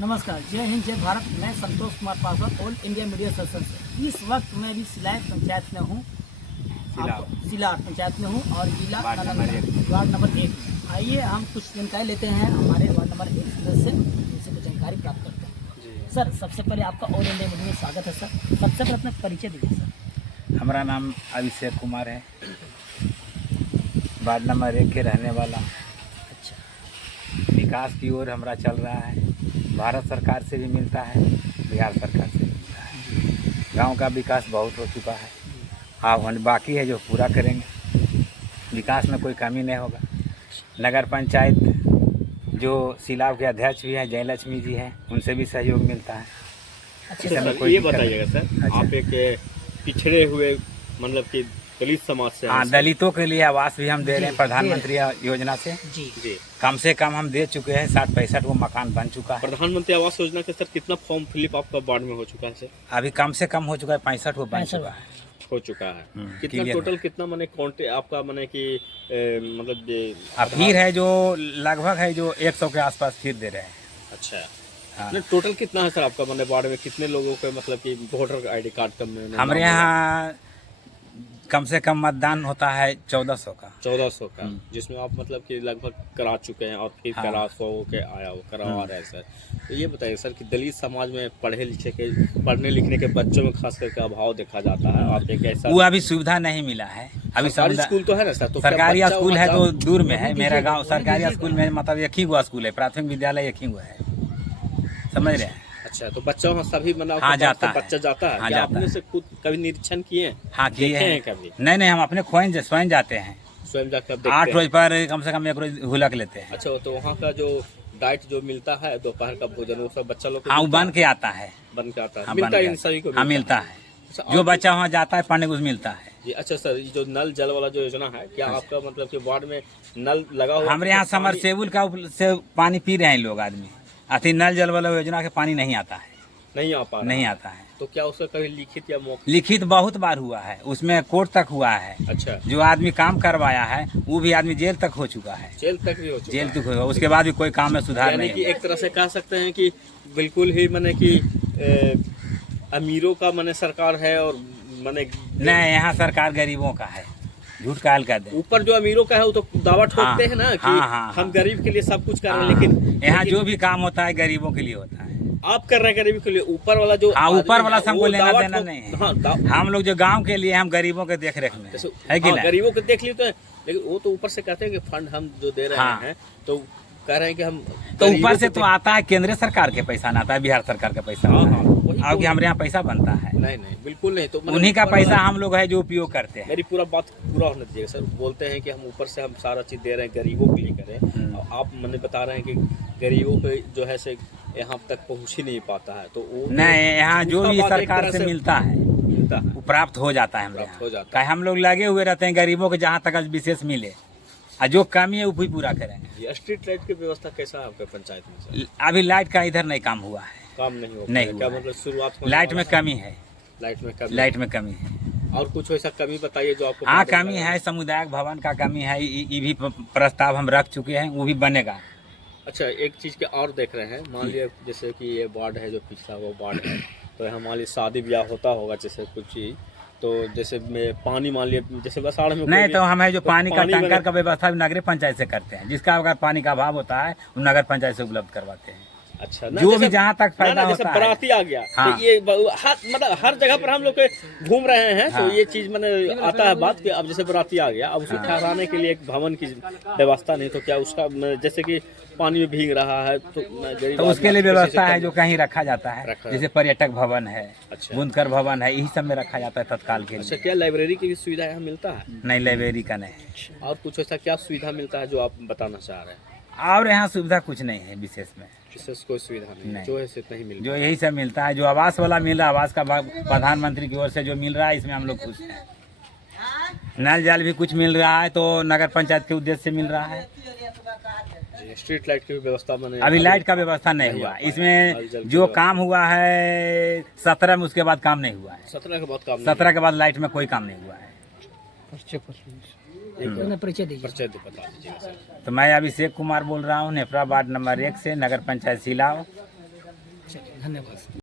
नमस्कार, जय हिंद जय भारत। मैं Santosh Kumar Paswan, all India media association से। इस वक्त मैं भी सिलाई पंचायत में हूँ, सिलार पंचायत में हूँ और जिला वार्ड नंबर 1 में। आइए हम कुछ जानकारी लेते हैं हमारे वार्ड नंबर 1 सदस्य, इनसे कुछ जानकारी प्राप्त करते हैं। सर, सबसे पहले आपका ऑल इंडिया मीडिया में स्वागत है। सर, सबसे पहले अपना परिचय दीजिए। सर, हमारा नाम अभिषेक कुमार है, वार्ड नंबर 1 के रहने वाला। अच्छा, विकास की ओर हमारा चल रहा है, भारत सरकार से भी मिलता है, बिहार सरकार से भी मिलता है। गांव का विकास बहुत हो चुका है, अब बाकी है जो पूरा करेंगे। विकास में कोई कमी नहीं होगा। नगर पंचायत जो सिलाव के अध्यक्ष भी हैं जयलक्ष्मी जी हैं, उनसे भी सहयोग मिलता है। अच्छा सर, ये बताइएगा सर, अच्छा। आप एक पिछड़े हुए मतलब कि दलित समाज से हैं। हाँ, दलितों के लिए आवास भी हम दे रहे हैं प्रधानमंत्री योजना से। जी, कम से कम हम दे चुके हैं, 60-65 वो मकान बन चुका है। प्रधानमंत्री आवास योजना के सर कितना फॉर्म फिलअप आपका वार्ड में हो चुका है सर? अभी कम से कम हो चुका है, 65 वो बन चुका है। हो चुका है। कितना क्लियर टोटल कितना मैंने काउंट आपका मैंने कि मतलब अब फिर है जो लगभग है जो 100 के आसपास फिर दे रहे हैं। अच्छा, हाँ। नहीं टोटल कितना है सर आपका मैंने वार्ड में कितने लोगों के मतलब कि वोटर आईडी कार्ड का मैंने हमारे यहाँ कम से कम मतदान होता है 1400 का। 1400 का, जिसमें आप मतलब कि लगभग करा चुके हैं और फिर हाँ। करा 100 के आया वो करवा रहे हैं सर। तो ये बताइए सर कि दलित समाज में पढ़ने लिखने के बच्चों में खास करके अभाव देखा जाता है। आप एक ऐसा वो अभी सुविधा नहीं मिला है। अभी सरकारी स्कूल तो है ना सर, तो सरकारी क्या स्कूल बच्चा है तो वहाँ दूर में है। मेरा गांव सरकारी स्कूल में मतलब एक ही गो स्कूल है, प्राथमिक विद्यालय एक ही गो है, समझ रहे हैं। अच्छा, तो बच्चा वहाँ सभी मतलब हाँ, जाता है। बच्चा जाता है। हाँ, क्या जाता आपने है। से खुद कभी निरीक्षण किए हैं? हाँ, किए देखे हैं हैं कभी? नहीं, हम अपने स्वयं जाते हैं। स्वयं जाकर 8 देखते हैं? रोज पर कम से कम 1 रोज हुलक लेते हैं। अच्छा, तो वहाँ का जो डाइट जो मिलता है दोपहर का भोजन वो सब बच्चा लोग को हाँ, वो मिलता बन के आता है। है? बन के आता है, हाँ, मिलता बन है के इन आता सभी को? हाँ, मिलता है। अच्छा, जो और बच्चा वहाँ जाता है पढ़ने को मिलता है जी। अच्छा सर, ये जो नल जल वाला जो योजना है, क्या आपका मतलब कि वार्ड में नल लगा हुआ? हमारे यहाँ समरसेबुल का से पानी पी रहे हैं लोग, आदमी। अति नल जल वाला योजना के पानी नहीं आता है, नहीं आ पा रहा नहीं है। आता है। तो क्या उसका कभी लिखित या मौखिक? लिखित बहुत बार हुआ है, उसमें कोर्ट तक हुआ है। अच्छा, जो आदमी काम करवाया है वो भी आदमी जेल तक हो चुका है, जेल तक भी हो चुका जेल है। तक हुआ, उसके बाद भी कोई काम में सुधार यानी नहीं कि हुआ। एक तरह से कह सकते हैं कि बिल्कुल ही मैंने कि अमीरों का मैंने सरकार है और मैंने नहीं, यहाँ सरकार गरीबों का है, झूठ काल कर दे। ऊपर जो अमीरों का है वो तो दावा ठोकते हैं ना कि हाँ। हम गरीब के लिए सब कुछ कर रहे हैं, हाँ, लेकिन यहाँ जो भी काम होता है गरीबों के लिए होता है। आप कर रहे हैं गरीब के लिए। ऊपर वाला जो हाँ, ऊपर आदमी वाला है, से हमको वो लेना दावा देना ठोक- नहीं हाँ, है। हम लोग जो गांव के लिए, हम गरीबों के देख रेख में जैसे है कि हाँ, नहीं। गरीबों को देख लेते हैं, लेकिन वो तो ऊपर से कहते हैं कि फंड हम जो दे रहे हाँ। हैं तो कह रहे हैं कि हम तो गरीबों ऊपर से को तो आता है केंद्र सरकार के पैसा, ना आता है बिहार सरकार का पैसा। हाँ, हाँ, वही और तो- कि हमारे यहाँ पैसा बनता है, नहीं बिल्कुल नहीं। तो मतलब उन्हीं का ऊपर पैसा वाला- हम लोग है जो उपयोग करते हैं। मेरी पूरा बात पूरा होना चाहिए सर। बोलते हैं कि हम ऊपर से हम सारा चीज़ दे रहे हैं गरीबों के लिए करें, और आप मैंने बता रहे हैं कि गरीबों पे जो है से यहाँ तक पहुँच ही नहीं पाता है। तो वो नहीं, यहाँ जो भी झूठा बात एक सरकार तरह से मिलता है मिलता है, वो प्राप्त हो जाता है। हम प्राप्त हो जाता है। लोग हम लोग लगे हुए रहते हैं गरीबों के जहाँ तक विशेष मिले, और जो कमी है वो भी पूरा करेंगे। ये स्ट्रीट लाइट की व्यवस्था कैसा है आपके पंचायत में सर? अभी लाइट का इधर नहीं काम हुआ है, काम नहीं हो नहीं पाया? क्या हुआ है। मतलब शुरुआत होने लाइट में वाला है? कमी है, लाइट में कमी? लाइट में कमी है। और कुछ ऐसा कमी बताइए जो आपको हाँ, मालूम कमी लगे? है, समुदायिक भवन का कमी है। ये भी प्रस्ताव हम रख चुके हैं, वो भी बनेगा। अच्छा, एक चीज़ के और देख रहे हैं, मान लिया जैसे कि ये वार्ड है जो पिछला वो वार्ड है, तो यहाँ मान लीजिए शादी ब्याह होता होगा जैसे कुछ चीज़, तो जैसे में पानी मान लिया जैसे बसाड़ में नहीं, तो हम है जो पानी का टैंकर बने- का व्यवस्था भी नगर पंचायत से करते हैं। जिसका अगर पानी का अभाव होता है वो नगर पंचायत से उपलब्ध करवाते हैं। अच्छा ना, जो जैसे- भी जहाँ तक फायदा जैसे होता है। बराती आ गया हाँ। तो ये मतलब हर जगह पर हम लोग के घूम रहे हैं, तो हाँ। ये चीज मैंने आता है बात कि अब जैसे बराती आ गया, अब उसे ठहराने के लिए एक भवन की व्यवस्था नहीं, तो क्या उसका जैसे कि पानी में भीग रहा है तो गरीब तो उसके लिए आदमी व्यवस्था किसी है से जो कहीं रखा जाता है, रखा जैसे पर्यटक भवन है, अच्छा। बुनकर भवन है, यही सब में रखा जाता है तत्काल के अच्छा, लिए। क्या लाइब्रेरी की भी सुविधा यहाँ मिलता है? नहीं, लाइब्रेरी का नहीं। और कुछ ऐसा क्या सुविधा मिलता है जो आप बताना चाह रहे हैं? और यहाँ सुविधा कुछ नहीं है विशेष में, विशेष कोई सुविधा नहीं, नहीं। जो है सिर्फ नहीं मिलता। जो यही सब मिलता है। जो आवास वाला मिल रहा है, आवास का प्रधानमंत्री की ओर से जो मिल रहा है, इसमें हम लोग खुश हैं। नल जल भी कुछ मिल रहा है तो नगर पंचायत के उद्देश्य से मिल रहा है। स्ट्रीट लाइट की भी व्यवस्था मैंने अभी लाइट का व्यवस्था नहीं हुआ। इसमें जो काम हुआ है 17 में, उसके बाद काम नहीं हुआ है। 17 के बाद काम 17 के बाद लाइट में कोई काम नहीं हुआ है। अपना परिचय दीजिए। परिचय बता दीजिएगा सर। तो मैं अभिषेक कुमार बोल रहा हूँ, नेपरा वार्ड नंबर 1 से, नगर पंचायत सिलाव। चलिए धन्यवाद।